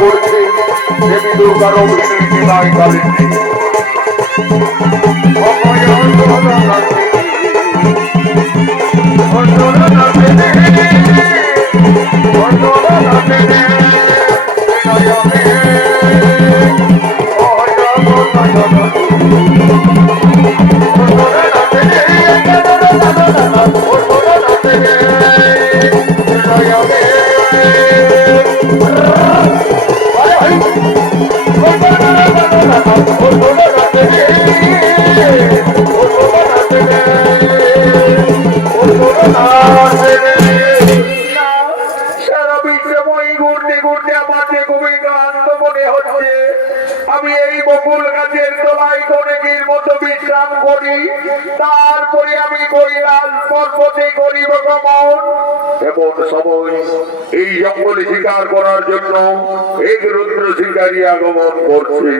করছে দেবী দুর্গার অভিনয় নাই কালিনী আমি এই বকুল গাছের তলায় গণের মতো বিশ্রাম করি, তারপরে আমি কৈলাস পর্বতে করিব গমন। এমন সময় এই জঙ্গলে শিকার করার জন্য এক রুদ্র শিকারী আগমন করছে।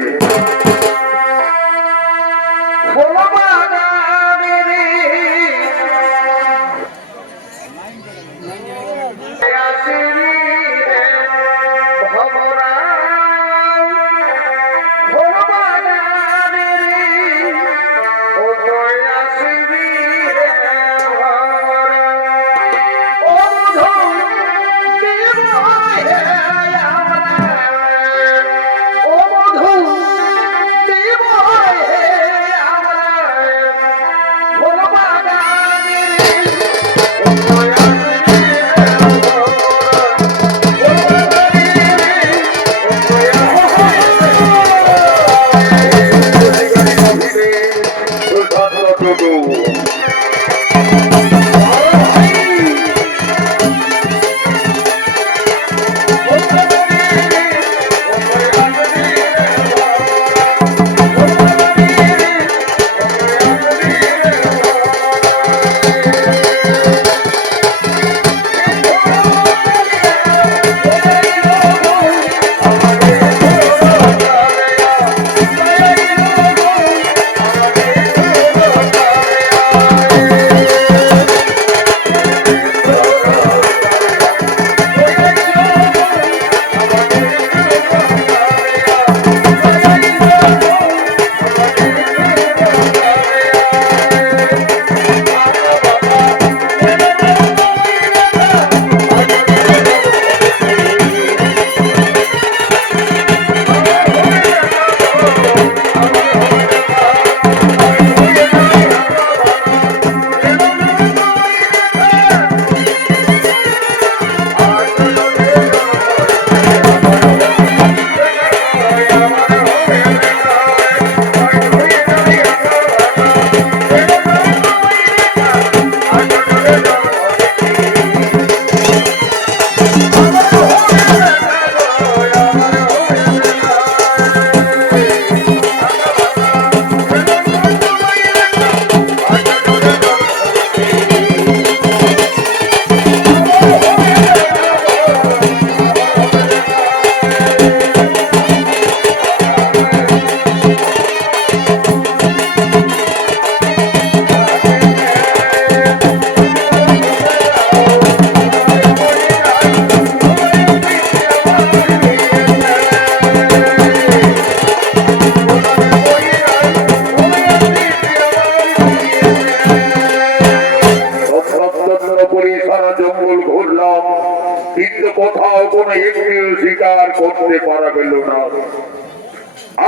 কোথাও কোনো একটিও শিকার করতে পারা গেল না।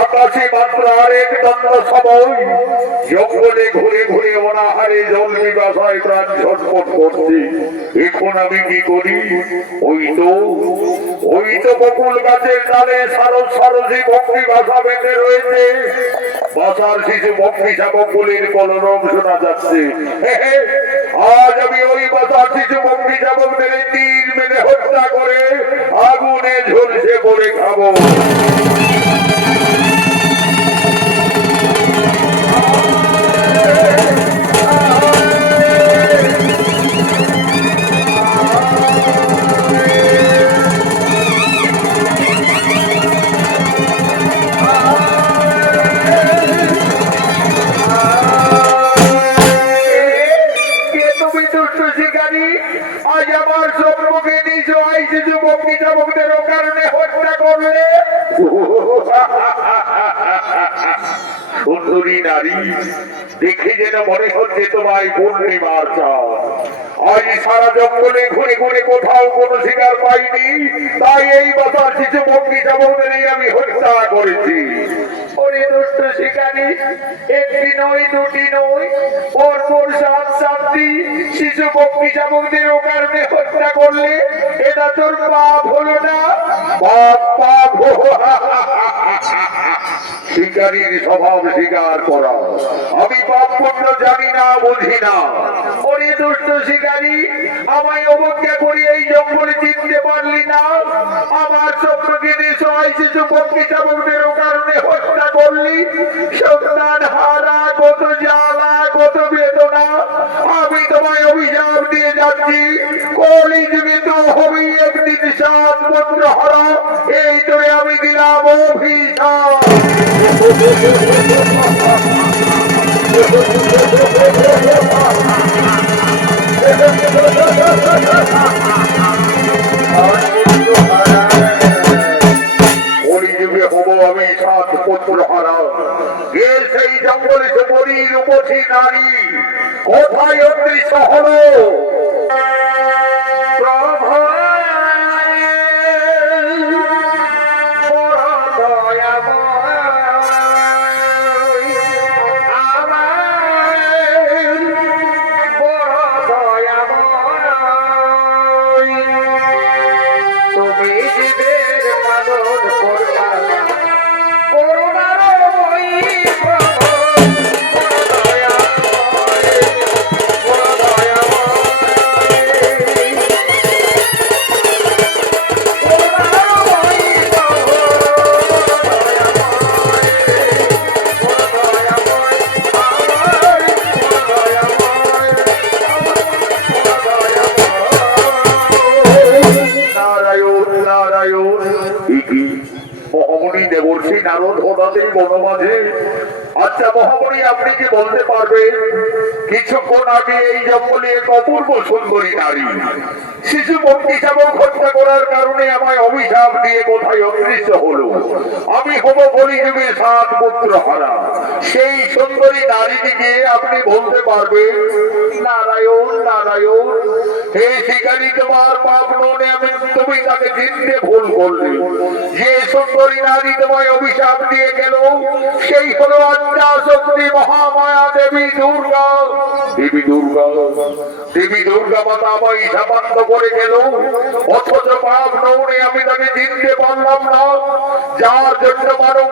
আকাশে মাত্র আরেক দণ্ড সময় জঙ্গলে ঘুরে ঘুরে অনাহারে জল বিবাসায় প্রাণ ছটফট করছে। এখন আমি কি করি? ওই তো বকুল গাছের ডালে সারস সারসি বকরি বাসা বেঁধে রয়েছে। বাসার শিশু বকরি শাবকুলের কলরব শোনা যাচ্ছে। আজ আমি ওই বাসার শিশু বকরি শাবকদের তীর মেরে হত্যা করে আগুনে ঝলসে পড়ে খাবো। সুন্দরী নারী, দেখে যেন মনে হচ্ছে তোমায় পূর্ণিমার চাঁদ। আজ সারা জঙ্গলে ঘুরে ঘুরে কোথাও কোনো শিকার পাইনি, তাই এই বাতার শিশু বঙ্গি চাবকেরই আমি হত্যা করেছি। ওরে দুষ্ট শিকারী, একটি নয় দুটি নয়, পরপর 7-7টি শিশু বঙ্গি চাবকদের কারণে হত্যা করলে এটা তোর পাপ হলো না? পাপ পাপ শিকারীর স্বভাব স্বীকার করা, আমি পাপ পুণ্য জানি না, বুঝি না। ওরে দুষ্ট শিকারী, আমায় অবজ্ঞা করে এই জঙ্গলে চিনতে পারলি না? আমার স্বপ্নকে দেশায় শিশু বঙ্গি চাবকদের কারণে হত্যা করলি। সন্তান হারা, কত জ্বালা, কত বেদনা। আমি তোমায় অভিশাপ দিয়ে যাচ্ছি, কলি যুগে তো হবি একদিন 7 পুত্র হারা। এই তোরে আমি দিলাম অভিশাপ। কলিযুগে হব আমি 7 পুত্র হারা। এর সেই জঙ্গলে সুপরি রূপসী নারী কোথায় অদৃশ্য হলো? মহামণি দেবর্ষী নারদ ওনাদের বনমাঝে। আচ্ছা মহামণি, আপনি কি বলতে পারবেন কিছুক্ষণ আগে এই জঙ্গলে এক অপূর্ব সুন্দরী নারী শিশু বঙ্গি চাবক হত্যা করার কারণে আমায় অভিশাপ দিয়ে কোথায় অদৃশ্য হলো? আমি হব কলিযুগে 7 পুত্র হারা। সেই সুন্দরী নারীটিকে আপনি বলতে পারবেন? নারায়ণ নারায়ণ, হে শিকারী, তোমার পাপ নয়, তুমি তাকে চিনতে ভুল করলে। যে সুন্দরী নারী তোমায় অভিশাপ দিয়ে গেল সেই হলো আদ্যা শক্তি মহামায়া দেবী দুর্গা। দেবী দুর্গা মাতা আমায় সাপান্ত করে গেল, অথচ পাপ নয় আমি তাকে চিনতে পারলাম না। যার জন্য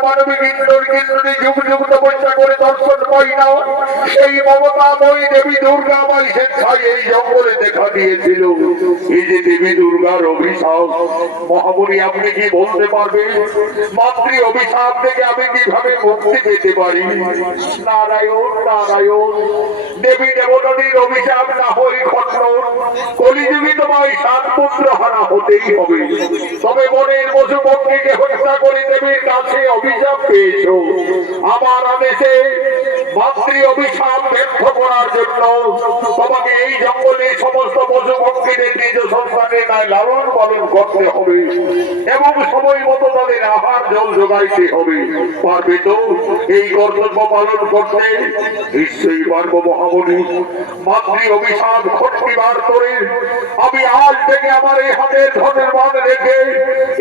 মানবিক ইন্দ্র কেন্দ্রে যুগ যুগ তপস্যা করে দর্শন পাই না, সেই মমতাময়ী দেবী দুর্গা আমায় স্বেচ্ছায় এই জঙ্গলে দেখা দিয়েছিল। এই যে দেবী দুর্গার অভিশাপ, মহামণি আপনি কি বলতে পারবেন মাতৃ অভিশাপ থেকে আমি কিভাবে মুক্তি পেতে পারি? নারায়ণ নারায়ণ, দেবী দেবতাদের অভিশাপ না হয়ে খণ্ডন, কলিযুগে তোমায় 7 পুত্র হারা হতেই হবে। তবে বনের পশু পক্ষীকে হত্যা করে দেবীর কাছে অভিশাপ পেয়েছ। আমার আদেশে মাতৃ অভিশাপ ব্যর্থ করার জন্য তোমাকে এই জঙ্গলে সমস্ত পশু পক্ষীদের নিজ সন্তানের ন্যায় লালন পালন করতে হবে এবং সময় মতো তাদের আহার জল যোগাইতে হবে। পারবে তো এই কর্তব্য পালন করতে? নিশ্চয়ই পারবো মহামণি। মাতৃ অভিশাপ খট্টিবার করে আমি আজ থেকে আমার এই হাতের ধনের মান রেখে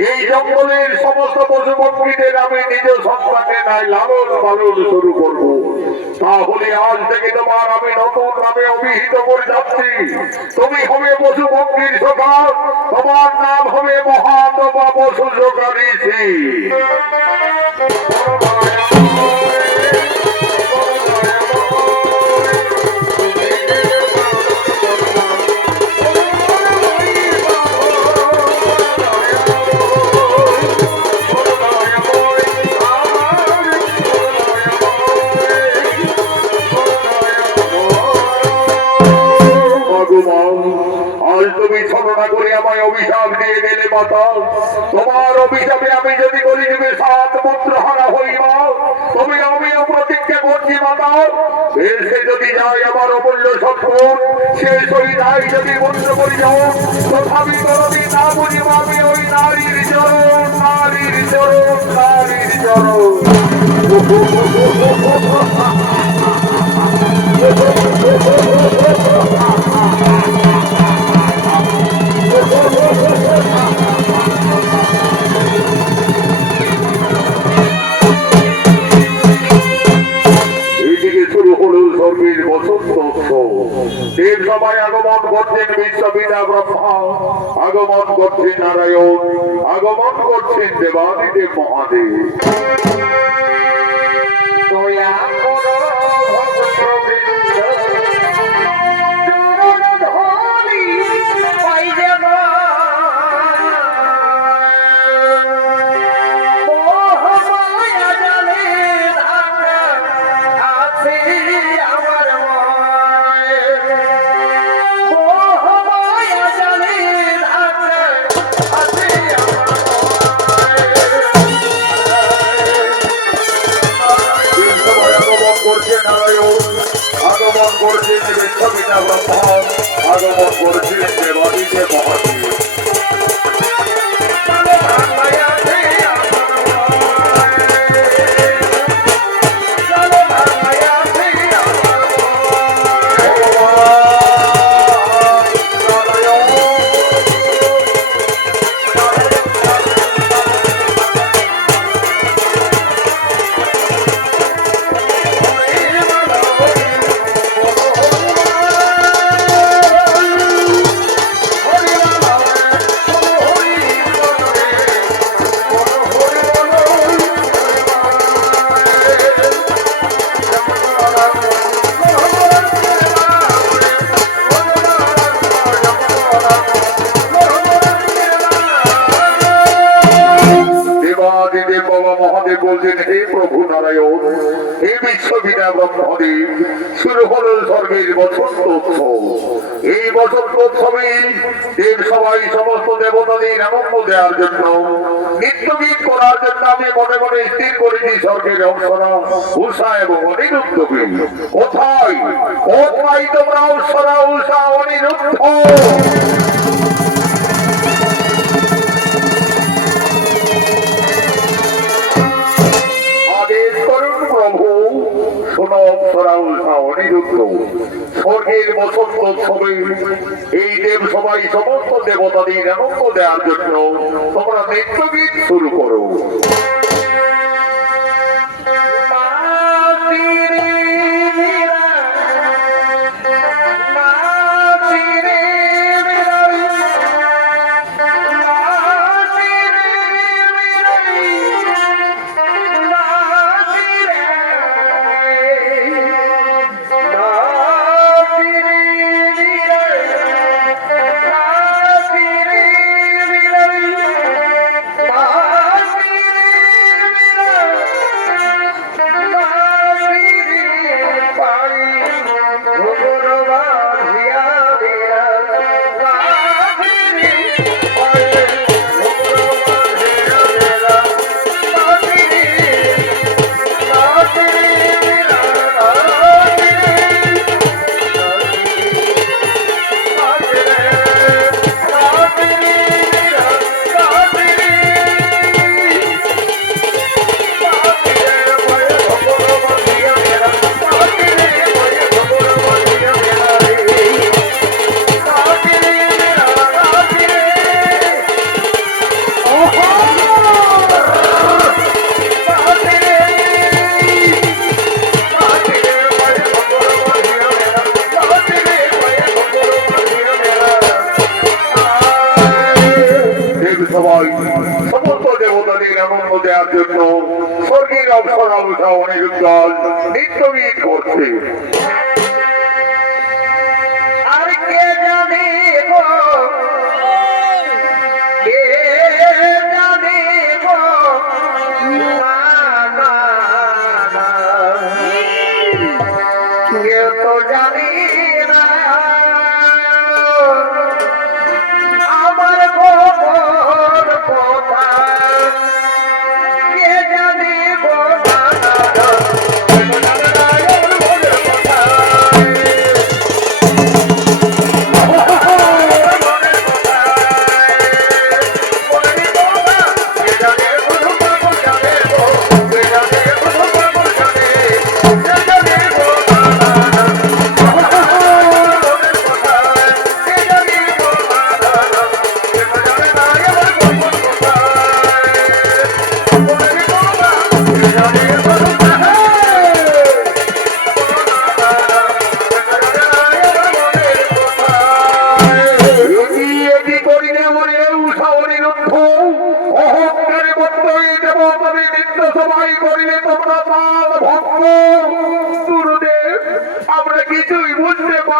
এই জঙ্গলের সমস্ত পশু পক্ষীদের আমি নিজ সন্তানের ন্যায় লালন পালন শুরু করব। তাহলে আজ থেকে তোমার আমি নতুন নামে অভিহিত করে যাচ্ছি। তুমি হবে পশু পক্ষীর সখা, তোমার নাম হবে মহাত্মা পশু সখা ঋষি। আজ তুমি ছলনা করে আমায় অভিশাপ দিয়ে গেলে মাতা। তোমার অভিশাপে আমি যদি কলিযুগে 7 পুত্র হারা হইব, তুমি আমি প্রতিজ্ঞা করছি মাতা, সে যদি যায় আমার অমূল্য সম্পদ, সে সহিতাই যদি বন্ধ করে যাও, তথাপি করবি না বুঝিব আমি ওই নারীর চরণ, নারীর চরণ, নারীর চরণ। এইদিকে শুরু হলো স্বর্গের বসন্ত উৎসব। দেব সবাই আগমন করছেন বিশ্বপিতা ব্রহ্মা, আগমন করছেন নারায়ণ, আগমন করছেন দেবাদিদেব মহাদেব। দয়া করো ভক্তবৃন্দ, চরণ ধরি পাইলে না। মোহ মায়া জালে ঢাকা আছে আমার মনে। মোহ মায়া জালে ঢাকা আছে আমার দেব সবাই আগমন করছেন নারায়ণ, আগমন করছেন বিশ্বপিতা ব্রহ্মা, আগমন করছেন দেবাদিদেব মহাদেব। দেবাদিদেব বাবা মহাদেব বলছেন, হে প্রভু নারায়ণ, হে বিশ্বপিতা ব্রহ্মদেব, শুরু হলো স্বর্গের বসন্ত উৎসব। এই বসন্ত উৎসবে দেব সবাই সমস্ত দেবতাদের আনন্দ দেওয়ার জন্য, নৃত্যগীত করার জন্য আমি মনে মনে স্থির করেছি স্বর্গের অপ্সরা উষা এবং অনিরুদ্ধকে। কোথায় কোথায় তোমরা অপ্সরা উষা অনিরুদ্ধ? আদেশ করুন প্রভু। শোনো অপ্সরা উষা অনিরুদ্ধ, স্বর্গের বসন্ত উৎসবে এই দেব সবাই সমস্ত দেবতাদের আনন্দ দেওয়ার জন্য তোমরা নৃত্যগীত শুরু করো। সবাই সমস্ত দেবতাদের আনন্দ দেওয়ার জন্য স্বর্গের অপ্সরা উষা অনিরুদ্ধ নৃত্যগীত করছে। আর কে জানে গো, কে জানে গো, না, না, না, কেউ তো জানি না আমার গোপন কথা, কে জানে গো, না, না, না, নারায়ণ বলে কথা।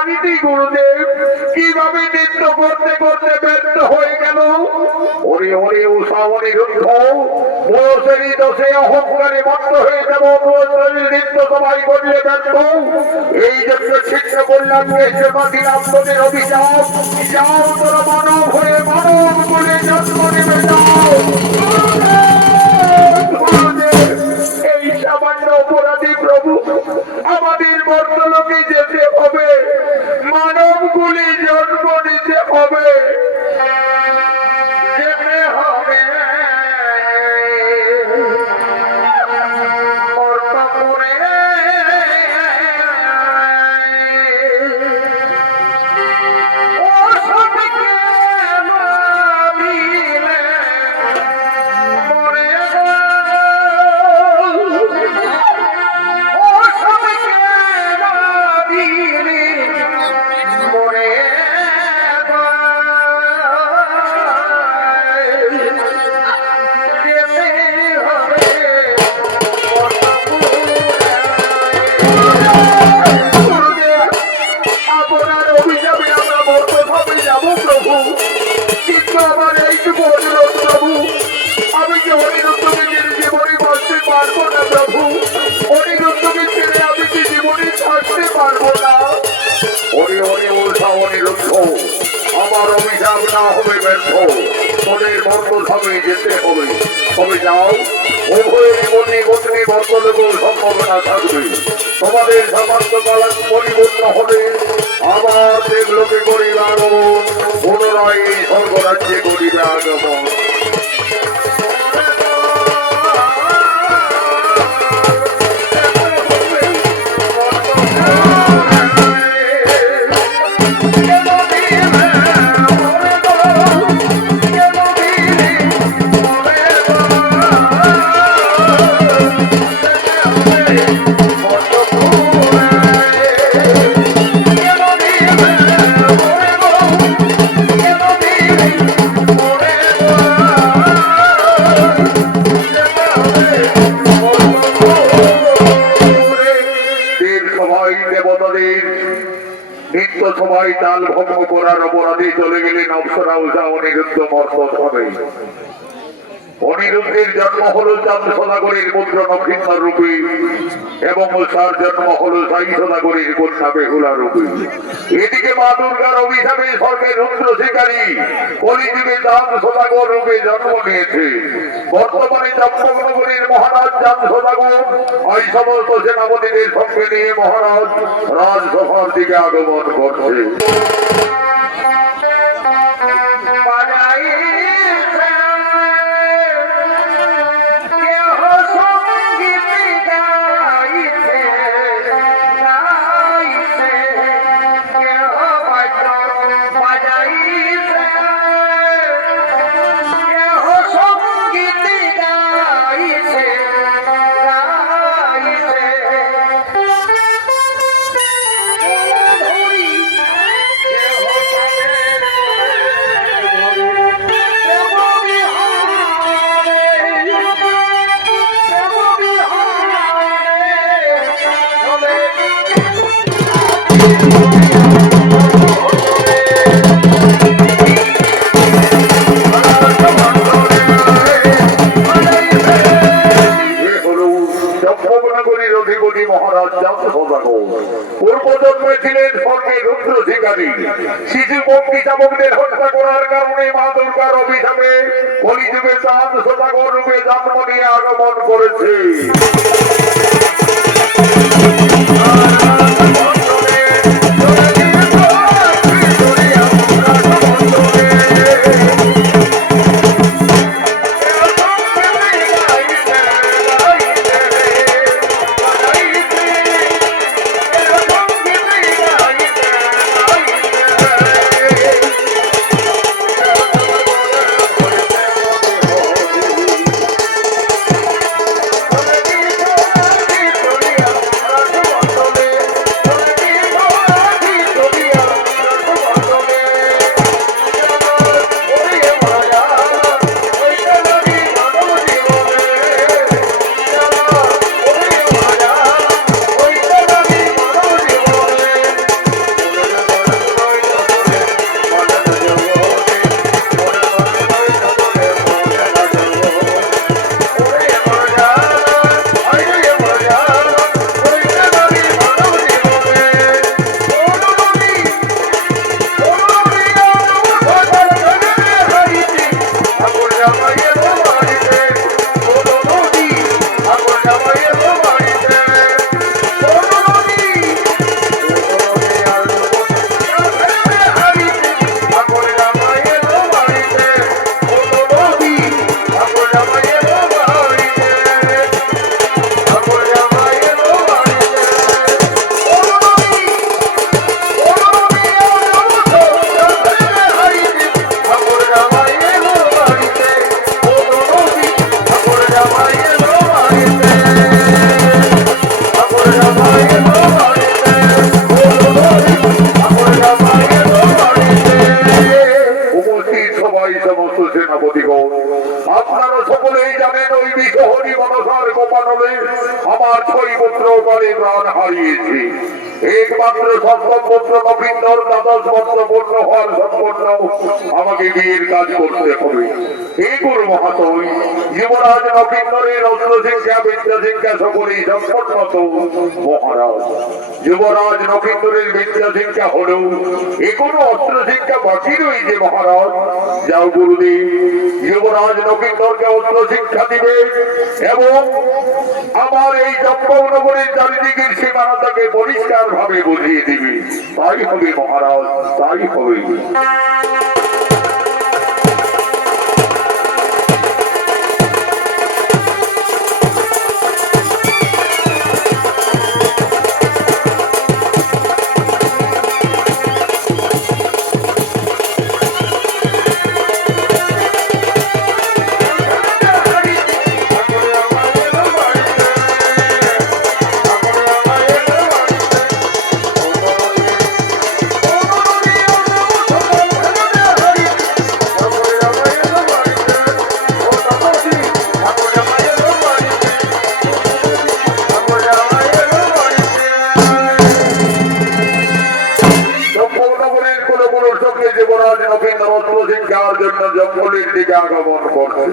জানিনি গুরুদেব কিভাবে নৃত্য করতে করতে ব্যর্থ হয়ে গেল। ওরে ওরে উষা অনিরুদ্ধ, পুরুষেরই দোষে অহংকারে মত্ত হয়ে যাব, পুরুষেরই নৃত্য সবাই করলে ব্যর্থ। এই জন্য ছিন্ন করলাম দিলাম তোদের অভিশাপ। যাও তোরা মানব হয়ে মানব বলে জন্ম নেবে যাও। এই সামান্য অপরাধী প্রভু আমাদের মর্তলোকে যেতে হবে, মানবগুলি জন্ম নিতে হবে, যেতে হবে মর্তপুরে। ও সবকে মানিলে মরে গো, ও সবকে মানিলে মরে গো, যেতে হবে গুরুদেব, আপনার অভিশাপে আমরা মর্তভাবে যাব প্রভু, কিন্তু আমার এইটুকু অনুরোধ প্রভু, আমি যে অনিরুদ্ধকে ছেড়ে জীবনে বাঁচতে পারবো না প্রভু, অনিরুদ্ধকে ছেড়ে আমি যে জীবনে থাকতে পারবো না। ওরে ওরে উষা অনিরুদ্ধ, আমার অভিশাপ না হবে ব্যর্থ, তোদের মর্তধামে যেতে হবে। তবে যাও, উভয় জীবনে গতি বর্তলেও সম্ভাবনা থাকবে। তোমাদের সামান্য কালান পরিপূর্ণ হলে আবার দেবলোকে করিবে আগমন, পুনরায় এই স্বর্গরাজ্যে করিবে আগমন। নিত্য সবাই তাল ভঙ্গ করার অপরাধে চলে গেলেন অপ্সরা উষা অনিরুদ্ধ মর্তধামে। অনিরুদ্ধের জন্ম হলো চাঁদ সদাগরের পুত্র নক্ষত্র রূপে এবং উষার জন্ম হলো সাই সদাগরের কন্যা বেহুলা রূপে। এদিকে মা দুর্গার অভিশাপে স্বর্গের রুদ্র শিকারী কলিযুগে চাঁদ সদাগর রূপে জন্ম নিয়েছে। বর্তমানে চম্পকনগরীর মহারাজ চাঁদ সদাগর ওই সমস্ত সেনাপতিদের সঙ্গে নিয়ে মহারাজ রাজসভার দিকে আগমন করছে। পূর্বজন্মে ছিলেন স্বর্গের রুদ্র শিকারী। শিশু বন্দী চাবকদের হত্যা করার কারণে মা দুর্গার অভিশাপে কলিযুগে চাঁদ সদাগর রূপে জন্ম নিয়ে আগমন করেছে। পুত্র সপ্তম পুত্র নবীন্দর দ্বাদশ বর্ষ পূর্ণ হওয়ার সম্পন্ন আমাকে বিয়ের কাজ করতে হবে। এই গুরু মহাশয়, যুবরাজ নবীন্দরের অস্ত্র শিক্ষা বিদ্যা শিক্ষা সকলেই সম্পন্ন তো মহারাজ। যুবরাজ নবীন্দরের বিদ্যা শিক্ষা হলেও এখনো অস্ত্র শিক্ষা বাকি রয়েছে মহারাজ। যাও গুরুদেব, যুবরাজ নবীন্দরকে অস্ত্র শিক্ষা দিবে এবং আমার এই চম্পকনগরের চারিদিকের সীমানাটাকে পরিষ্কার ভাবে বুঝিয়ে দিবে। তাই হবে মহারাজ, তাই হবে। জঙ্গলের দিকে আগমন করছে।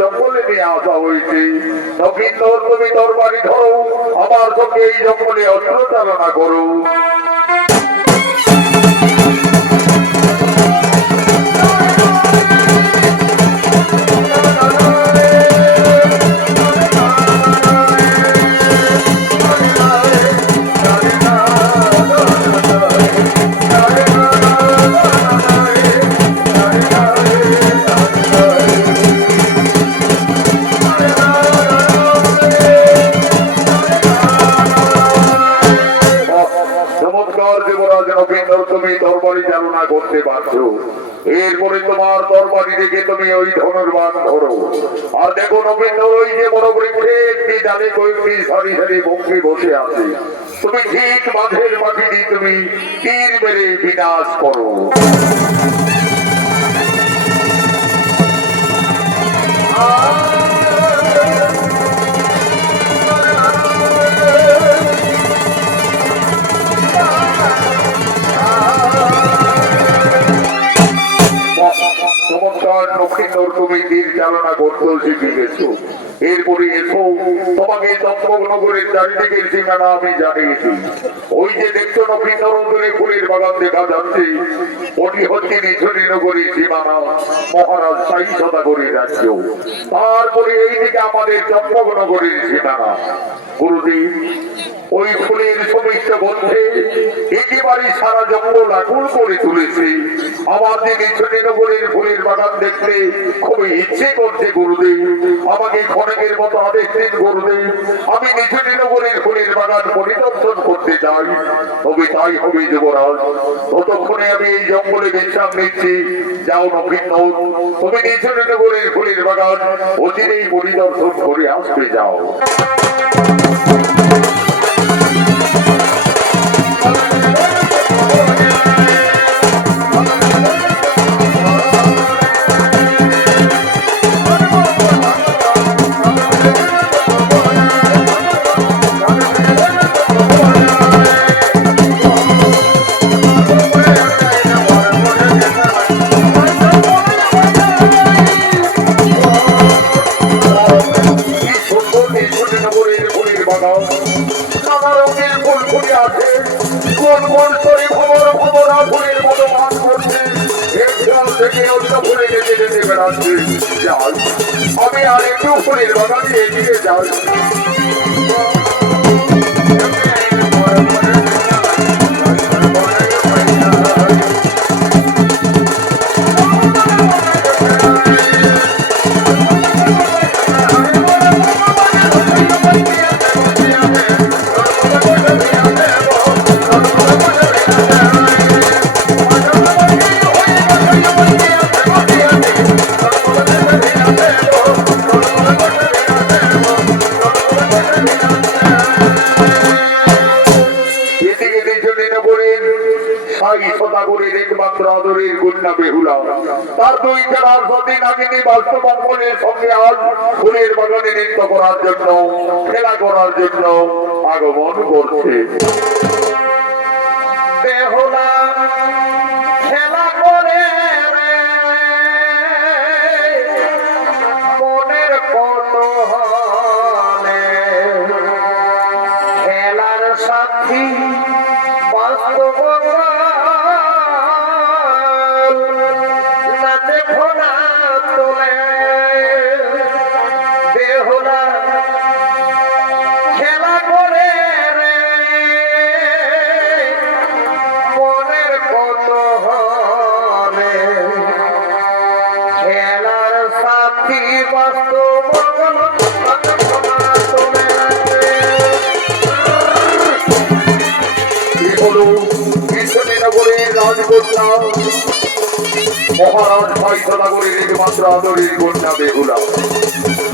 জঙ্গলে নিয়ে আসা হয়েছে। নবীন্দর, তুমি তরবারি ধরো, আমার সঙ্গে এই জঙ্গলে অস্ত্র চালনা করো। তুমি তরবারি চালনা করতে পারছো, এরপরে তোমার তরবারি রেখে তুমি ওই ধনুর্বাণ ধরো। আর দেখো নবীন্দ্র, ওই যে বড় বৃক্ষে একটি ডালে কয়েকটি সারি সারি বকরি বসে আছে, তুমি ঠিক মাঝের মাটি দিয়ে তুমি তীর মেরে বিনাশ করো। তুমি তীর চালনা করতেও শিখে গেছো, এরপরে এসো তোমাকে চম্পকনগরের চারিদিকের সীমানা আমি জানিয়েছি। ওই যে দেখছো নবীনগরে ফুলের বাগান দেখা যাচ্ছে, ওটি হচ্ছে নিঝুরি নগরীর সীমানা, মহারাজ সাই সদাগরীর রাজ্য। তারপরে এইদিকে আমাদের চম্পকনগরীর সীমানা। গুরুদেব, ওই ফুলের সমিষ্ট বন্ধে একেবারে সারা জঙ্গল আকুল করে তুলেছে। আমার যে নিঝুরি নগরীর ফুলের বাগান দেখতে খুবই ইচ্ছে করছে গুরুদেব, আমাকে ক্ষণেকের মতো আদেশ দিন গুরুদেব, আমি নিঝুরি নগরীর ফুলের বাগান পরিদর্শন করতে চাই। তবে তাই হবে যুবরাজ, ততক্ষণে আমি এই জঙ্গলে বিশ্রাম নিচ্ছি। যাও নবীন্দর, তুমি নিঝুরি নগরীর ফুলের বাগান অচিরেই পরিদর্শন করে আসবে, যাও। আছে কোন কোন স্তরে খবর খবরা ফুলের মতো মান করছে এক জল থেকে অন্য ফুলে যেতে যেতে বেড়াচ্ছে যাই আমি আর একটু ফুলের বাগানে এগিয়ে যাই একমাত্র আদরের কন্যা বেহুলা তার দুই খেলার সাথে নাগিনী বাস্তবঙ্গনের সঙ্গে আজ ফুলের বাগানে নৃত্য করার জন্য খেলা করার জন্য আগমন করছে বেহুলা খেলা করে মনের কৌতূহলে খেলার সাথী বাস্তব ঘোড়া তোলে বেহুলা খেলা করে রে মনের কৌতূহলে খেলার সাথী বাস্তব রাজকন্যা মহারাজ ভাইসনাগরের একমাত্র আদরের কন্যা বেহুলা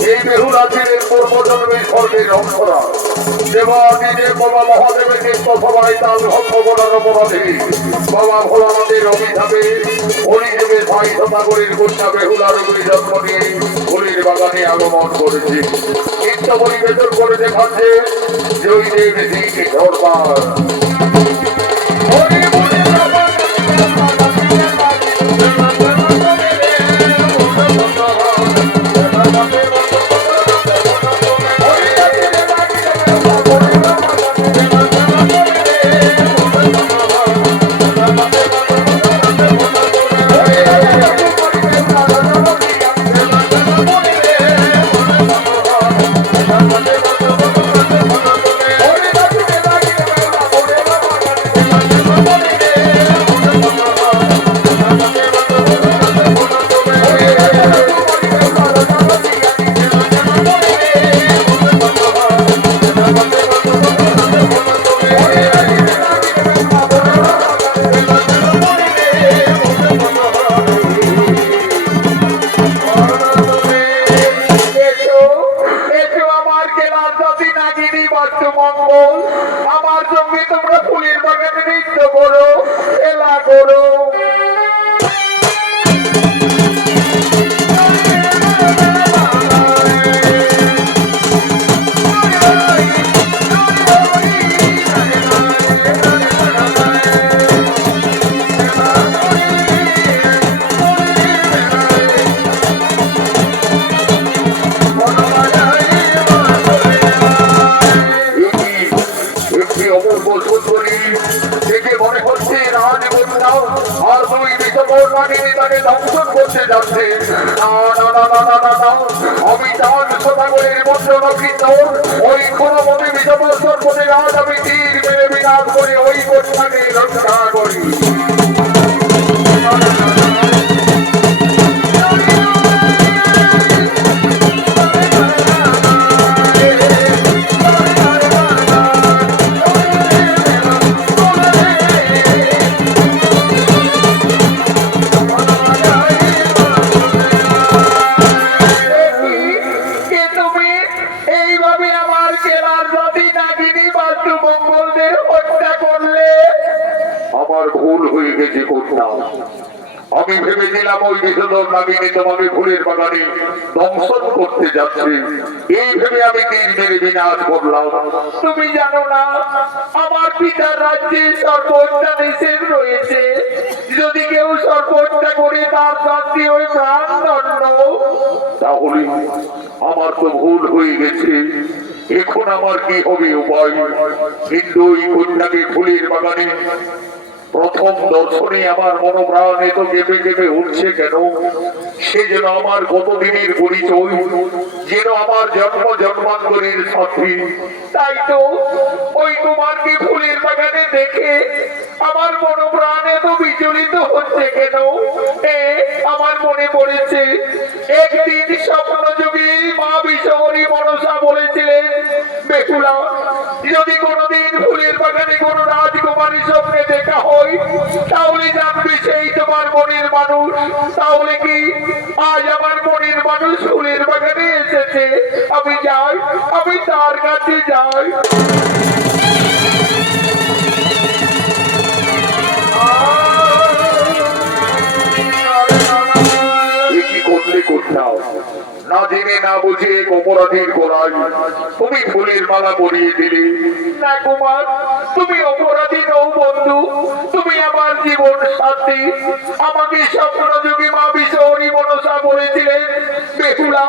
এই বেহুলা ছিলেন পূর্বজন্মের স্বর্গের অক্ষরা দেবাদিদেব বাবা মহাদেবের নিত্য সভায় তাল ভক্ত করার অপরাধে বাবা ভোলানাথের অভিশাপে হরিদেবের ভাইসনাগরের কন্যা বেহুলার উপরে জন্ম নিয়ে ফুলের বাগানে আগমন করেছে নিত্য পরিবেশন করে দেখাচ্ছে জয়দেব সিং দরবার আমার সঙ্গে তোমরা ফুলের বাগানে নৃত্য করো খেলা করো দংশন করতে যাচ্ছে আমি চাঁদ সদাগরের মধ্যে ওই কোনো মতে বিষবস্তর করে আজ আমি তীর মেরে বিনাশ করে ওই কন্যাকে রক্ষা করি আমি ভেবেছিলাম ওই বিষধর নাগিনী তোমাকে ফুলের বাগানে দংশন করতে যাচ্ছে এই ভেবে আমি তীর মেরে বিনাশ করলাম তুমি জানো না আমার পিতার রাজ্যে সর্বহত্যা নিষেধ রয়েছে যদি কেউ সর্বহত্যা করে তার শাস্তি ওই প্রাণদণ্ড তাহলে আমার তো ভুল হয়ে গেছে এখন আমার কি হবে উপায়? কিন্তু ওই কন্যাকে ফুলের বাগানে প্রথম দর্শনে আমার মনোপ্রাণ এত কেঁপে কেঁপে উঠছে কেন? সে যেন আমার কতদিনের পরিচয়, যেন আমার জন্ম জন্মান্তরের সাথী। তাই তো ওই কুমারকে ফুলের বাগানে দেখে আমার মনোপ্রাণ এত বিচলিত হচ্ছে কেন? আমার মনে পড়েছে একদিন স্বপ্নযোগী মা বিশ্বহরি মনসা বলেছিলেন, বেহুলা, যদি কোনোদিন ফুলের বাগানে কোনো রাজকুমারীর সঙ্গে দেখা হয় তাহলে জানবি সেই তোমার মনের মানুষ। তাহলে কি আজ আমার মনের মানুষ ফুলের বাগানে এসেছে? আমি যাই, আমি তার কাছে যাই। কি করলে কোথাও না জেনে না বুঝে এক অপরাধীর গোড়ায় তুমি ফুলের মালা পরিয়ে দিলে। না কুমার, তুমি অপরাধী নও বন্ধু, তুমি আমার জীবন সাথী। আমাকে স্বপ্নযোগী মা বিশ্বহরি মনসা বলেছিলেন, বেহুলা,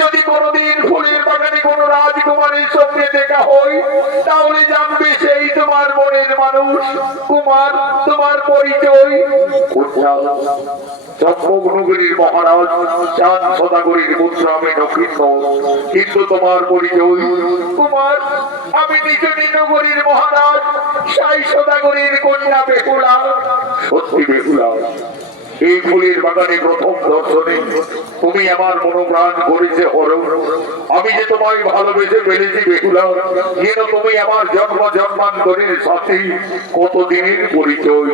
যদি কোনোদিন ফুলের বাগানে কোনো রাজকুমারীর সঙ্গে দেখা হয় তাহলে জানবে সেই তোমার মনের মানুষ। কুমার, তোমার পরিচয়? জন্মগ্নগরীর মহারাজ চাঁদ সদাগরীর পুত্র আমি নক্ষত্র। কিন্তু তোমার পরিচয়? কুমার, আমি নিচনী নগরীর মহারাজ সাই সদাগরীর কন্যা বেহুলা। সত্যি বেহুলা, এই ফুলের বাগানে প্রথম দর্শনে তুমি আমার মনোপ্রাণ করেছে হরণ। আমি যে তোমায় ভালোবেসে ফেলেছি বেহুলা, যেন তুমি আমার জন্ম জন্মান্তরের সাথে কতদিনের পরিচয়।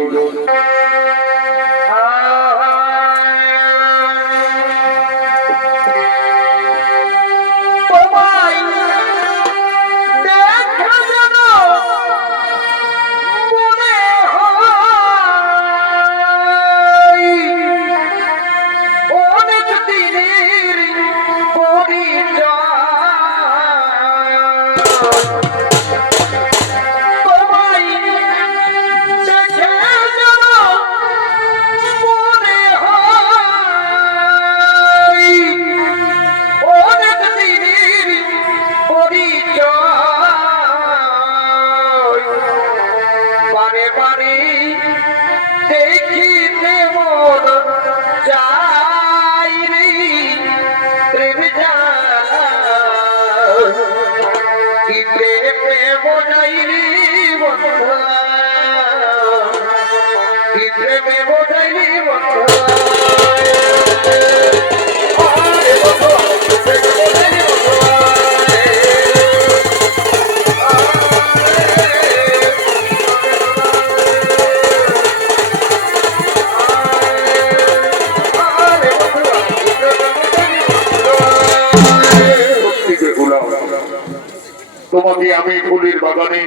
তোমাকে আমি ফুলের বাগানে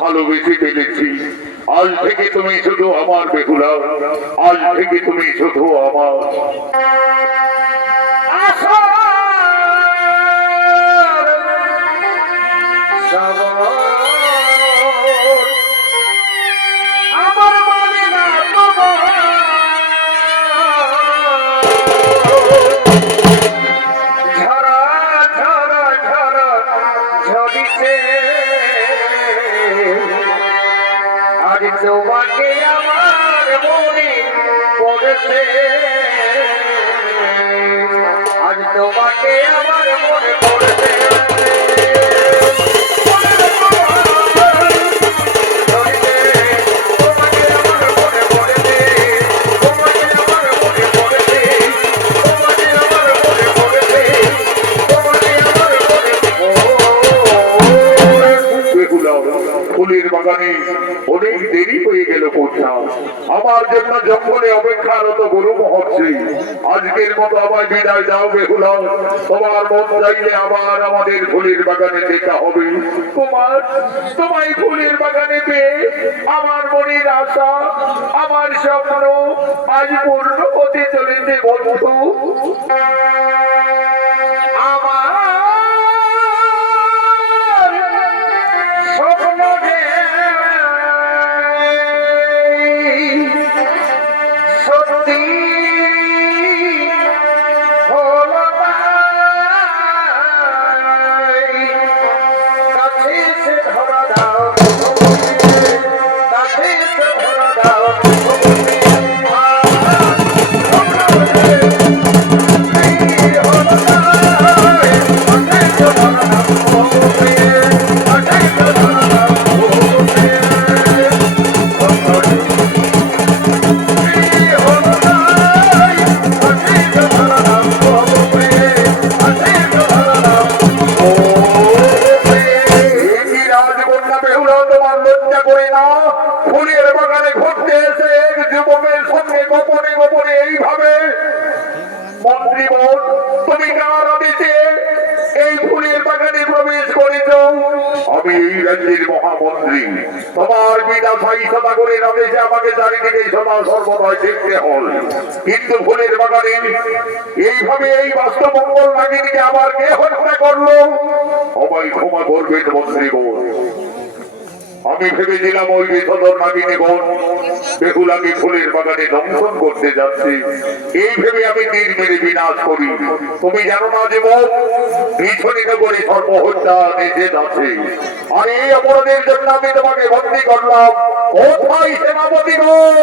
ভালোবেসে ফেলেছি। আজ থেকে তুমি শুধু আমার বেহুলা, আজ থেকে তুমি শুধু আমার। আমার মনে না ঝরা ঝরা ঝরা ঝরিছে, আজ তোমাকে আমার মনে পড়েছে, আজ তোমাকে আমার মনে পড়েছে। ফুলের বাগানে অনেক দেরি হয়ে গেল কোথাও। আমার জন্য জঙ্গলে অপেক্ষারত গরু মহর্ষি, আজকের মতো আমায় বিদায় দাও বেহুলা। তোমার মন চাইলে আবার আমাদের ফুলের বাগানে দেখা হবে। কুমার, তোমায় ফুলের বাগানে পেয়ে আমার মনের আশা, আমার স্বপ্ন আজ পূর্ণ হতে চলেছে বন্ধু। আমার স্বপ্ন যে সত্যি হলো তাই, করে না, ফুলের বাগানে ঘুরতে এসে এক যুবকের সঙ্গে গোপনে গোপনে এইভাবে মন্ত্রীবর তুমি কার আদেশে এই ফুলের বাগানে প্রবেশ করেছ? আমি এই রাজ্যের মহামন্ত্রী, তোমার পিতা সাই সদাগরের আদেশে আমাকে চারিদিকে সদা সর্বদাই দেখতে হল, কিন্তু ফুলের বাগানে এইভাবে এই বাস্তবঙ্গল নাগিনীকে আমার কে হত্যা করলো? সবাই ক্ষমা করবেন মন্ত্রীবর। আমি ভেবেছিলাম ওই বিষধর নাগিনীগণ বেহুলাকে ফুলের বাগানে দংশন করতে যাচ্ছে, এই ভেবে আমি তীর মেরে বিনাশ করি। তুমি জানো না যে পিছনিতে করে সর্ব হত্যা নিষেধ আছে, আর এই অপরাধের জন্য আমি তোমাকে বন্দী করলাম। কোথায় সেনাপতিগণ?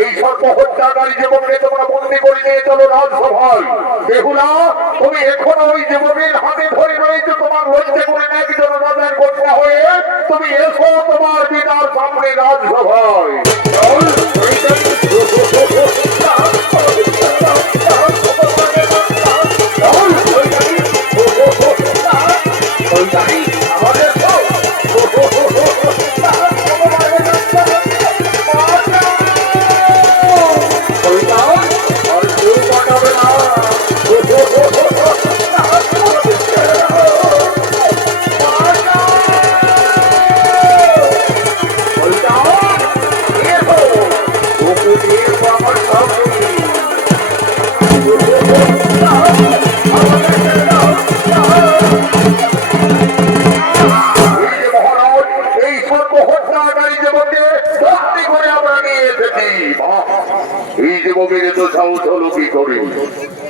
এই সর্ব হত্যাকারী যুবককে তোমরা বন্দী করে নিয়ে চলো রাজসভায়। বেহুলা, তুমি এখনো ওই যুবকের হাতে ধরে রয়েছে, তোমার লজ্জা করে না একজন রাজার কন্যা হয়ে তুমি এসো তোমার পিতার সামনে রাজসভায়।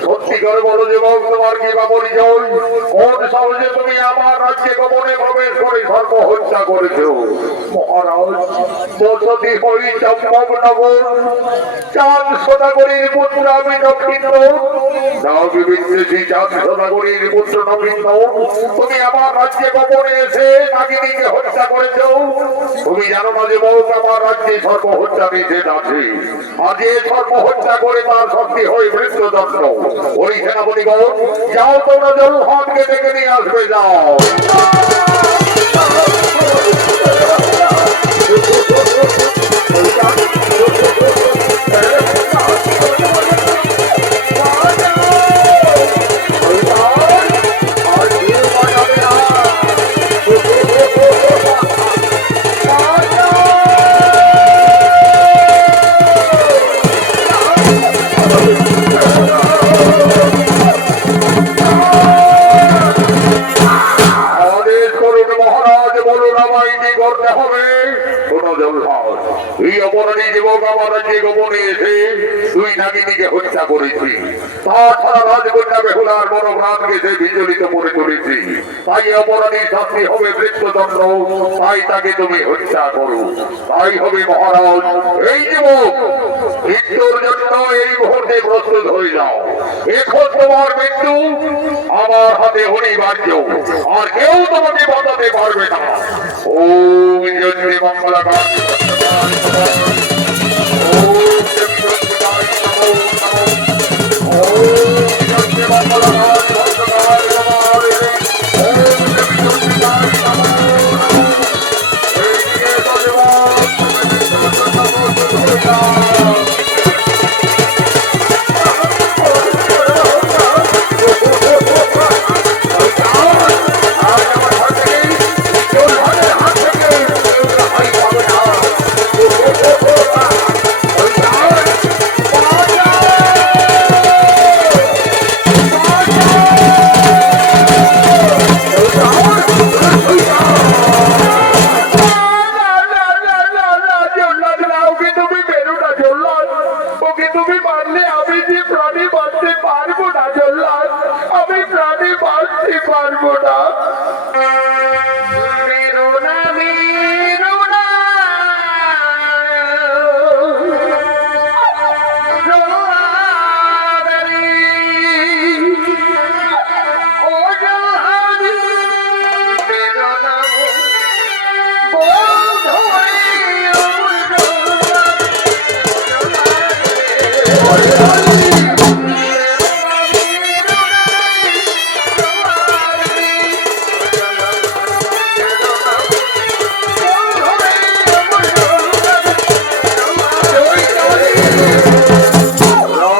সত্যিকার বলো যুবক, তোমার কি বা পরিচয়? কোন সাহসে তুমি আমার রাজ্যে গোপনে প্রবেশ করে সর্ব হত্যা করেছো? মহারাজ, বসতি হই চম্পকনগর, চাঁদ সদাগরের পুত্র আমি দক্ষিণ। চাঁদ সদাগরের পুত্র নবীন, তুমি আমার রাজ্যে গোপনে এসে নাগিনীকে হত্যা করেছো। তুমি জানো না যুবক, আমার রাজ্যে সর্ব হত্যা নিষেধ আছে, আজ এ সর্ব হত্যা করে তার শক্তি হয়ে মৃত্যুদণ্ড। ওই সেনাপতিগণ, যাও তোমরা জলহানকে ডেকে নিয়ে আসবে, যাও। এই অপরাধী যুবক আমার রাজ্যে গোপনে এসে দুই নাগিনীকে হত্যা করেছি, তাছাড়া রাজকন্যা বেহুলার বড় প্রাণকে সে বিচলিত করে তুলেছি, তাই অপরাধীর শাস্তি হবে মৃত্যুদণ্ড, তাই তাকে তুমি হত্যা করো। তাই হবে মহারাজ, এই যুবক মৃত্যুর জন্য এই মুহূর্তে প্রস্তুত হয়ে যাও। এখন তোমার মৃত্যু আমার হাতে অনিবার্য, আর কেউ তোমাকে বাঁচাতে পারবে না। ওম জয় মঙ্গলাকান্ত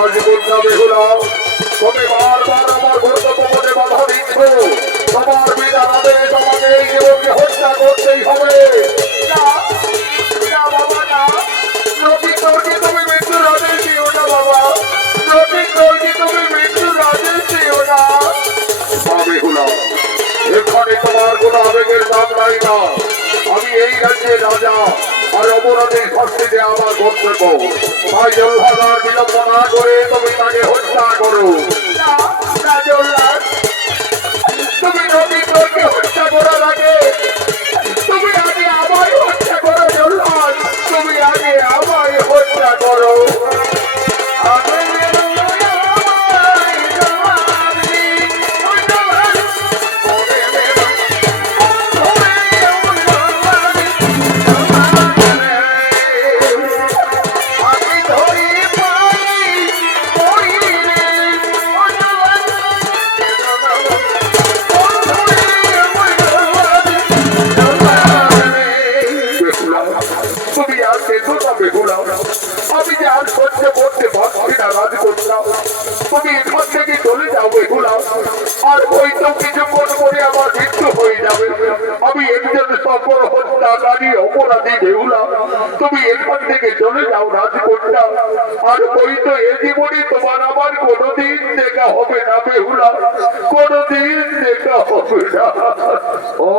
রাজকন্যা বেহুলা, তুমি বারবার আমার কর্তব্যে বাধা দিচ্ছ। তোমার পিতার আদেশ, আমাকে এই জীবনকে হত্যা করতেই হবে। না, না বাবা না, নবীনকে তুমি মৃত্যুর আদেশ দিও না বাবা, নবীনকে তুমি মৃত্যুর আদেশ দিও না। মা বেহুলা, এখানে তোমার কোনো আবেগের দাম নাই না। আমি এই রাজ্যের রাজা, আর অপরাধের শাস্তি দেওয়া আমার কর্তব্য। তাই জলভাগার বিলম্ব না করে তুমি তাকে হত্যা করো। না, না জল্লাদ, তুমি নবীনকে হত্যা করার আগে তুমি আগে আমায় হত্যা করো জল্লাদ, তুমি আগে আমায় হত্যা করো। তুমি আর দেখো না বেহুলা, আমি যে আর সহ্য করতে পারছি না রাজকন্যা। তুমি এখান থেকে চলে যাও বেহুলা, আর হয়তো কিছুক্ষণ পরে আমার মৃত্যু হয়ে যাবে। আমি একজন সফল হত্যাকারী অপরাধী বেহুলা। তুমি এখান থেকে চলে যাও রাজকন্যা, আর হয়তো এ জীবনে তোমার আমার কোনোদিন দেখা হবে না বেহুলা, কোনোদিন দেখা হবে না। ও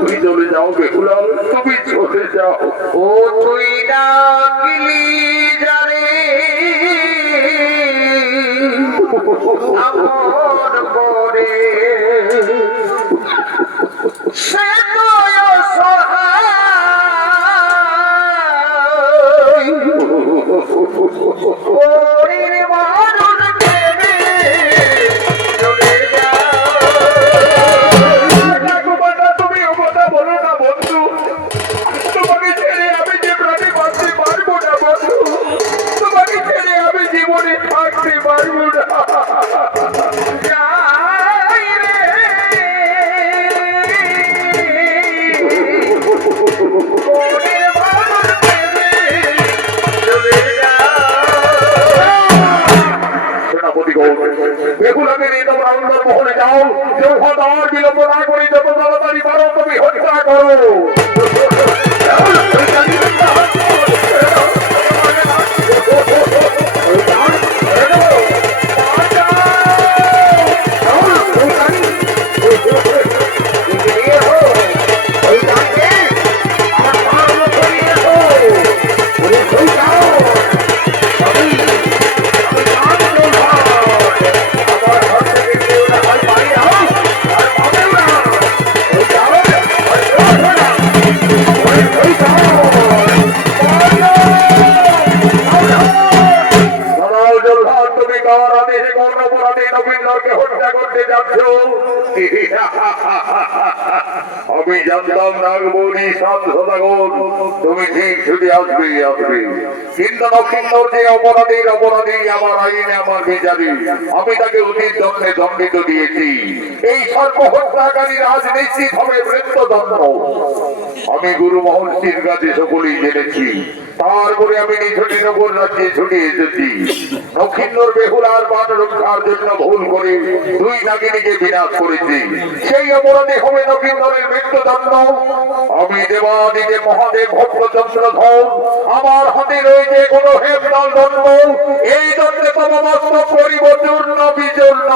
তুমি চলে যাও বেহুলা, তুমি চলে যাও। ও তুই ডাকলি জানে আমন করে সে নয় সহায় ওরে মানুষ দেবে চলে তুমি ও কথা বলো না বন্ধু, তোমাকে ছেড়ে আমি যে প্রাণী বাঁচতে পারবো না বন্ধু, তোমাকে ছেড়ে আমি জীবনে থাকতে পারবো না। যাই রে ওরে মানুষ দেবে চলে যা। সেনাপতি গৌর, বেহুলাকে নিয়ে তোমরা অন্দর মহলে যাও। জৌহাদার বিলম্ব না করে যত তাড়াতাড়ি পারো তুমি হত্যা করো। তুমি কার আদেশে কোন অপরাধী নবীনকে হত্যা করতে যাচ্ছ? আমি জানতাম নাগবনি সদাগর তুমি ঠিক ছুটে আসবে। কিন্তু নক্ষিন্দর যে অপরাধী আমার আইনে আমার বিচারী, আমি তাকে উচিত দণ্ডে দণ্ডিত দিয়েছি। এই সর্ব হত্যাকারী রাজ নিশ্চিত হবে মৃত্যুদণ্ড। আমি গুরু মহর্ষির কাছে সকলেই জেনেছি, তারপরে আমি নিছুটিনগর রাজ্যে ছুটে এসেছি। নক্ষিন্দর বেহুলার প্রাণ রক্ষার জন্য ভুল করে দুই নাগিনীকে বিনাশ করেছি। সেই অপরাধে হবে নক্ষিন্দরের মৃত্যুদণ্ড। আমি দেবাদিকে মহাদেব ভক্তচন্দ্রধর, আমার হাতে রয়েছে কোন হেমদল দণ্ড। এই দণ্ডে তমস্ত করিব চূর্ণ বিচূর্ণ।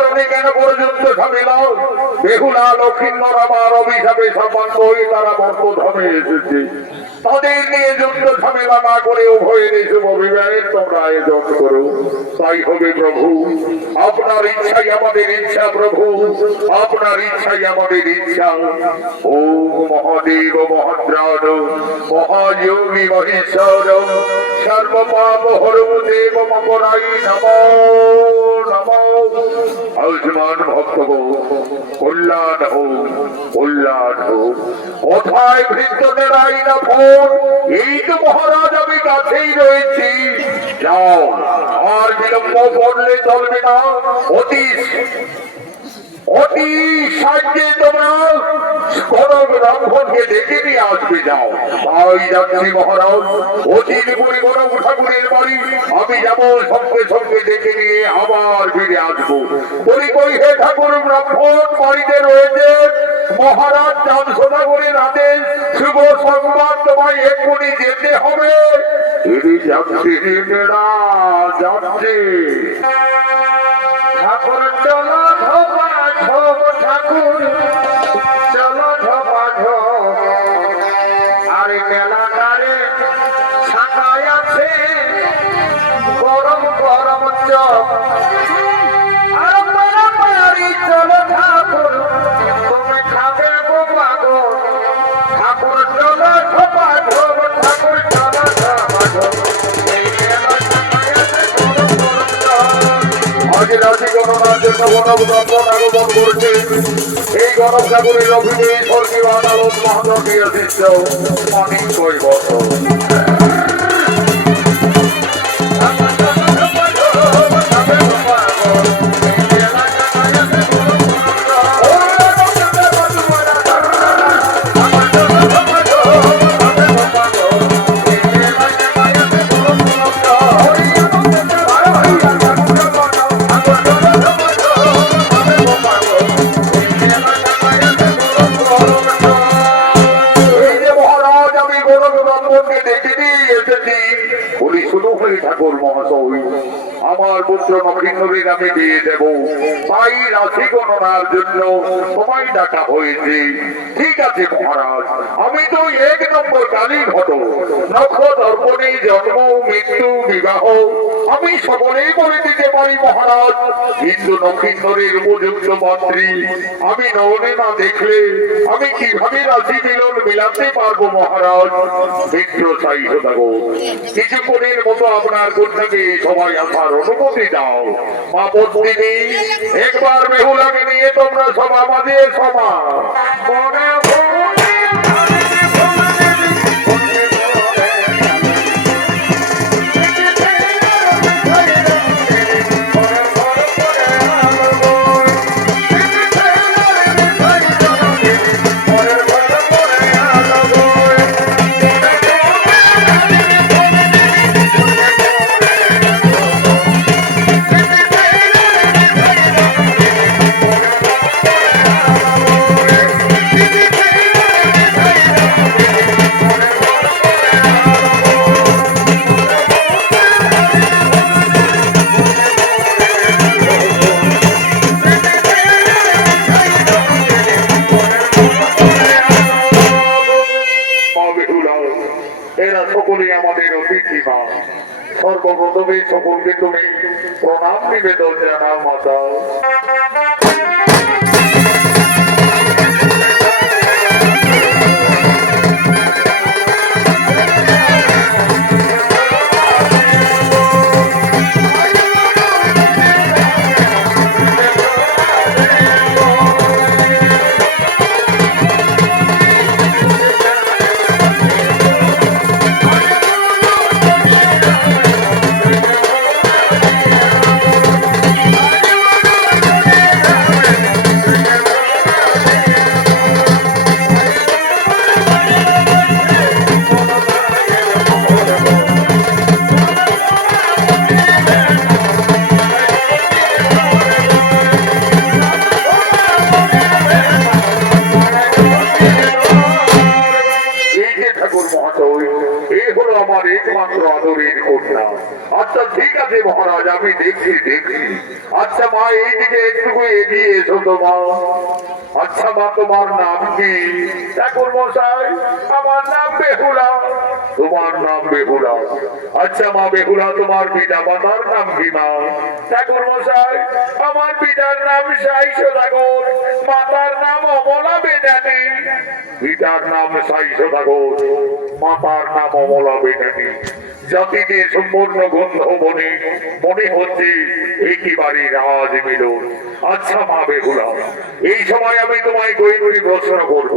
কারণে কেন পর্যন্ত ঝামেলা? বেহুলা লক্ষিন্দর আমার অভিশাপে সম্বন্ধ হয়ে তারা বর্তধামে এসেছে। তাদের নিয়ে যুদ্ধ ঝামেলা না করে উভয়ের এই শুভ বিবাহের তোমরা আয়োজন করো। তাই হবে প্রভু, আপনার ইচ্ছাই আমাদের ইচ্ছা প্রভু, আপনার ইচ্ছাই আমাদের ইচ্ছা। ও মহাদেব মহাদ্রাণ মহাযোগী মহেশ্বর সর্বপাপ হরম দেব মকরাই নমো নমো। আয়ুষ্মান ভক্তগণ কল্যাণ হোক, কল্যাণ হোক। কোথায় ভৃত্যদের আইনা ফোন? এই তো মহারাজ আমি কাছেই রয়েছি। যাও, আর বিলম্ব করলে চলবে না। অতি অতি সাহায্যে তোমরা কনক রক্ষণকে ডেকে নিয়ে আসবে। যাও। তাই যাচ্ছি মহারাজ, অতি নিপুণী কনক ঠাকুরের বাড়ি আমি যাবো, সঙ্গে সঙ্গে ডেকে নিয়ে আবার ফিরে আসবো। বলি কই হে ঠাকুর ব্রাহ্মণ বাড়িতে রয়েছে? মহারাজ চাঁদ সদাগরের আদেশ, শুভ সংবাদ, তোমায় এক্ষুনি যেতে হবে। যাচ্ছি যাচ্ছি। ঠাকুর চলো ধোপা ঝোপ, ঠাকুর চলো ধোপা ঝোপ। আর মেলাটারে ছাকায় আছে গরম গরম চপ। আর পাড়াপাড়ি চলো ঠাকুর, তুমি খাবে বোবা গো। ঠাকুর চলো ধোপা ঝোপ, ঠাকুর চলো ধোপা ঝোপ। এই মেলা ছাকায় আছে গরম গরম চপ। আজ রাশি গণনার জন্য গণক দর্শন আগমন করছে। এই গণক ঠাকুরের অভিনয় স্বর্গীয় আদালত মহাদণ্ডীয় শিষ্য অনেক কৈবত। ঠাকুর মহাশয়, আমার পুত্র নক্ষিন্দরের আমি বিয়ে দেব, তাই রাশি গণনার জন্য সময় ডাকা হয়েছে। ঠিক আছে মহারাজ, আমি তো এক নম্বর কালী ঘট, নক্ষত্র দর্পণে জন্ম মৃত্যু বিবাহ আমি সকলেই বলে দিতে পারি মহারাজ। কিন্তু নক্ষিন্দরের উপযুক্ত পাত্রী আমি নয়নে না দেখলে আমি কিভাবে রাশি মিলন মিলাতে পারবো মহারাজ? মিত্র চাই সদাগর, কিছুক্ষণের মতো আপনার কন্যাকে সবাই আসার অনুমতি দাও। আপত্তি নেই, একবার বেহুলাকে নিয়ে তোমরা সব আমাদের সমান। এরা সকলেই আমাদের অতিথি মা। সর্বপ্রথমে সকলকে তুমি প্রণাম নিবেদন জানাও মাতা। একমাত্র আদরের কন্যা। আচ্ছা ঠিক আছে। আছে মহারাজ, আমি দেখছি দেখছি। আচ্ছা মা, এইদিকে একটু এগিয়ে এসো তো মা। আচ্ছা মা, তোমার নাম কি? ঠাকুর মশাই, আমার নাম বেহুলা। তোমার নাম বেহুলা। আচ্ছা মা বেহুলা, তোমার পিতা মাতার নাম কি মা? ঠাকুর মশাই, আমার পিতার নাম সাই সদাগর, মাতার নাম অমলা বেদানি। পিতার নাম সাই সদাগর, মাতার নাম অমলা বেদানি। জাতিতে সম্পূর্ণ গন্ধবনে মনে হচ্ছে একেবারে রাজ মিলন। আচ্ছা মা বেহুলা, এই সময় আমি তোমায় কয়েকটি প্রশ্ন করব।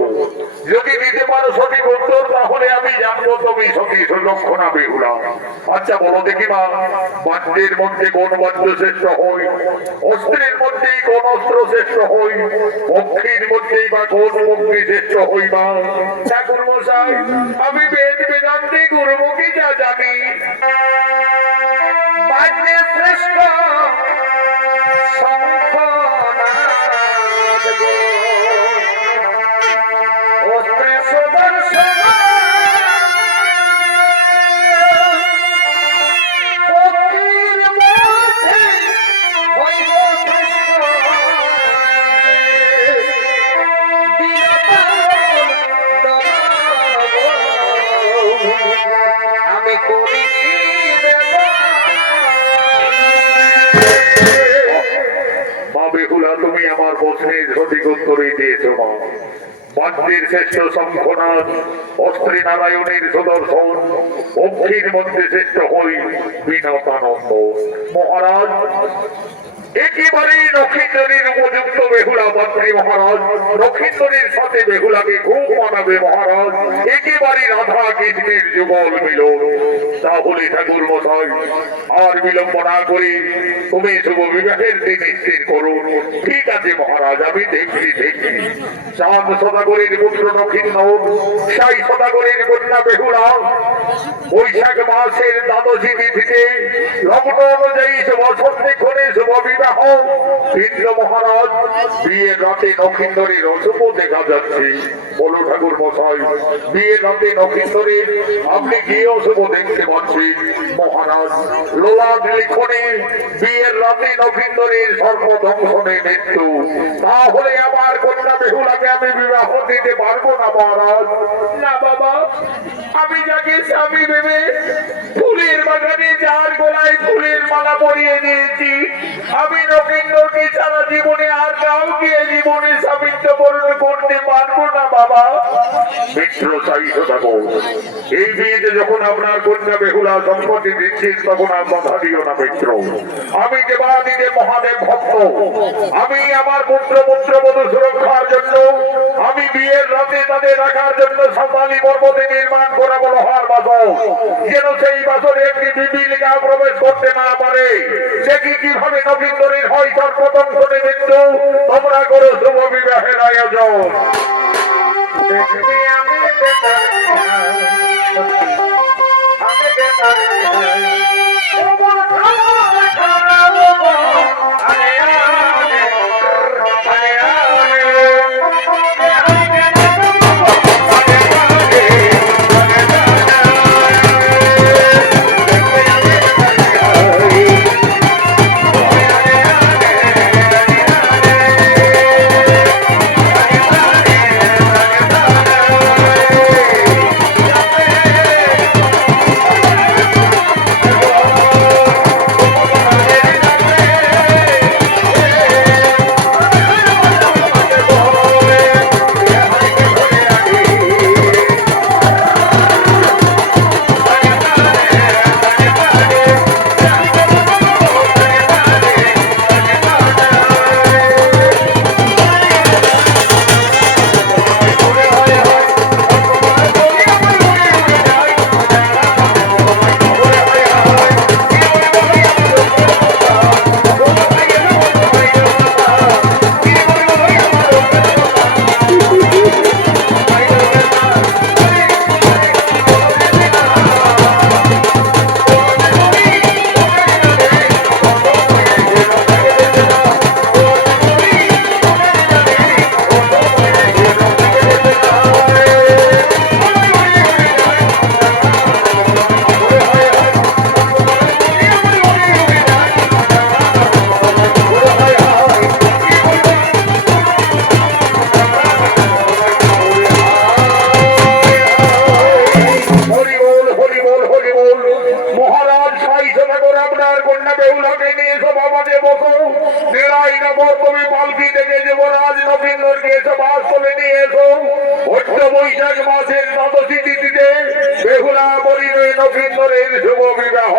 যদি দিতে পারো সঠিক উত্তর, তাহলে আমি জানবো তুমি সতী সুলক্ষণা বেহুলা। আচ্ছা বলো দেখি মা, বাদ্যের মধ্যে কোন বাদ্য শ্রেষ্ঠ হয়? অস্ত্রের মধ্যেই কোন অস্ত্র শ্রেষ্ঠ হয়? পক্ষীর মধ্যেই বা কোন পক্ষী শ্রেষ্ঠ হই মা? ঠাকুর মশাই, আমি বেদ বেদান্তে গুরুমুখী যা জানি, বাদ্যে শ্রেষ্ঠ শঙ্খ নাদ গো, অস্ত্রে সুদর্শন, পক্ষীর মধ্যে হইব কৃষ্ণ, আমি করি মা বেহুলা, তুমি আমার প্রশ্নের সঠিক উত্তরই দিয়েছ মা। বাদ্যের শ্রেষ্ঠ শঙ্খনাদ, অস্ত্রে নারায়ণের সুদর্শন, পক্ষীর মধ্যে শ্রেষ্ঠ হই বিনতানন্দ। মহারাজ, একেবারেই নক্ষিন্দরীর উপযুক্ত বেহুলা পাত্রী মহারাজ। নক্ষিন্দরীর সাথে বেহুলাকে খুব মানাবে মহারাজ, একেবারে রাধা কৃষ্ণের যুগল মিলন। তাহলে ঠাকুর মশাই, আর বিলম্ব না করে তুমি শুভ বিবাহের দিন স্থির করুন। ঠিক আছে মহারাজ, আমি দেখছি দেখছি। চাঁদ সদাগরের পুত্র নক্ষিন্দর, সাই সদাগরের কন্যা বেহুলা, বৈশাখ মাসের দ্বাদশী তিথিতে লগ্ন অনুযায়ী শুভ সন্ধিক্ষণে শুভ বিবাহ। ইন্দ্র মহারাজ, বিয়ের রাতে নক্ষিন্দরীর অশুভ দেখা যাচ্ছে। বলো ঠাকুর মশাই, বিয়ের রাতে নক্ষিন্দরীর আপনি কি অশুভ দেখতে পাচ্ছেন? মহারাজ, লোলাদ লিখনে বিয়ের রাতে নক্ষিন্দরীর সর্বদংশনে মৃত্যু। তাহলে আমার কন্যা বেহুলাকে আমি বিবাহ দিতে পারবো না মহারাজ। না বাবা, আমি যাকে স্বামী ভেবে ফুলের বাগানে যার গলায় ফুলের মালা পরিয়ে দিয়েছি, আমি নক্ষিন্দরকে সারা জীবনে আর কাউকে জীবনে স্বামীত্ব বরণ করতে পারবো না বাবা। মিত্র চাই সদাগর, এই বিয়েতে যখন আপনার কন্যা বেহুলা সম্পত্তি দিচ্ছেন, তখন আর বাধা দিও না মিত্র। আমি দেবাদিদেব মহাদেব ভক্ত, আমি আমার পুত্র পুত্রবধূ সুরক্ষার জন্য, আমি বিয়ের রাতে তাদের রাখার জন্য সাঁওতালি পর্বতে নির্মাণ করাবো লোহার বাসন, যেন সেই বাসনে একটি বিপিলিকা প্রবেশ করতে না পারে। দেখি কিভাবে নক্ষিন্দরীর হয় সর্বদংশনে মৃত্যু। তোমরা করো শুভ বিবাহের আয়োজন। বৈশাখ মাসের দ্বাদশী তিথিতে বেহুলা পরিণয় নক্ষত্রের শুভ বিবাহ।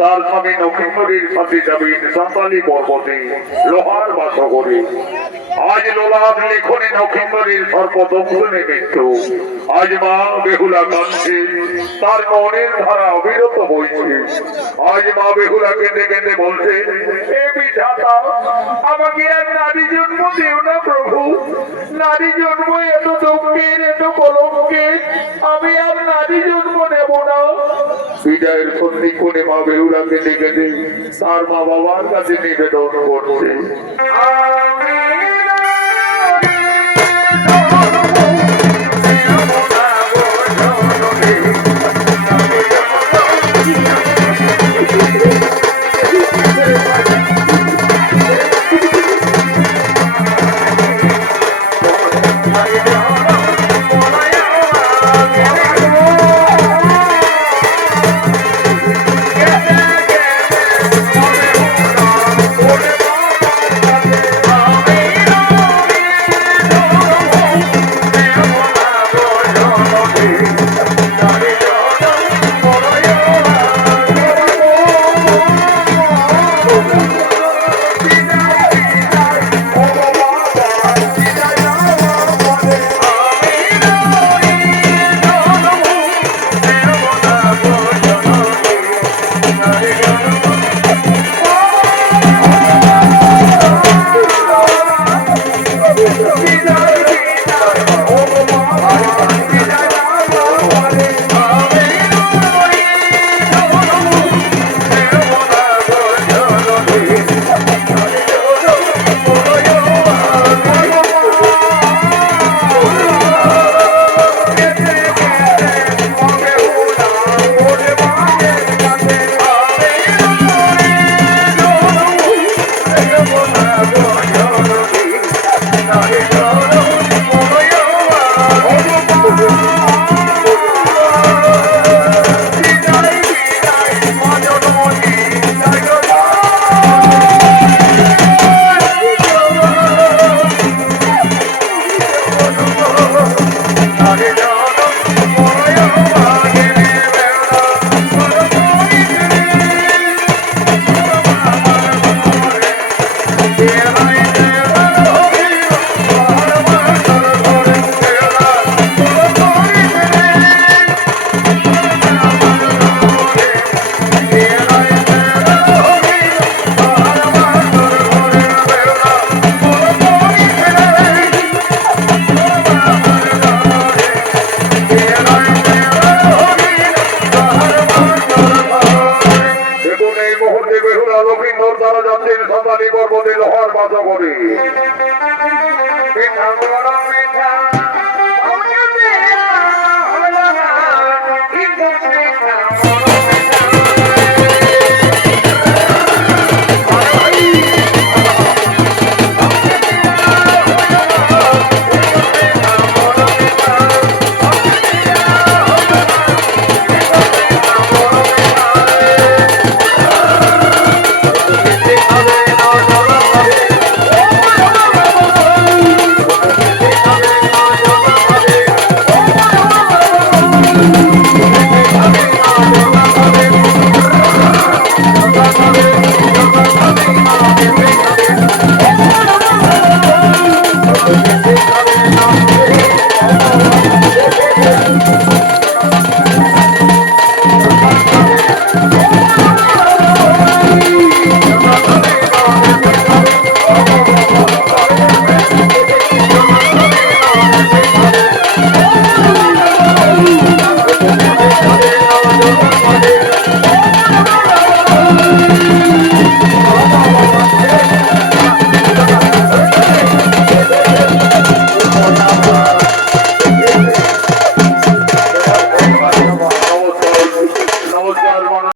তার স্বামী নক্ষত্রের সাথে যাবেন সাঁতালি পর্বতে লোহার বাস করে। আজ লোলার লেখনে নক্ষত্রের সর্বদক্ষিণে মৃত্যু। আজ মা বেহুলা কাঁদছে, তার মনের ধারা অবিরত বইছে। আজ মা বেহুলা কেঁদে কেঁদে বলছে, হে বিধাতা, আমাকে আর নারী জন্ম দিও না প্রভু। নারী জন্ম এত দুঃখের, এত কলঙ্কের, আমি আর নারী জন্ম নেব না। বিদায়ের সন্ধি কোণে মা বেহুলাকে ডেকে দে, তার মা বাবার কাছে নিবেদন করছে।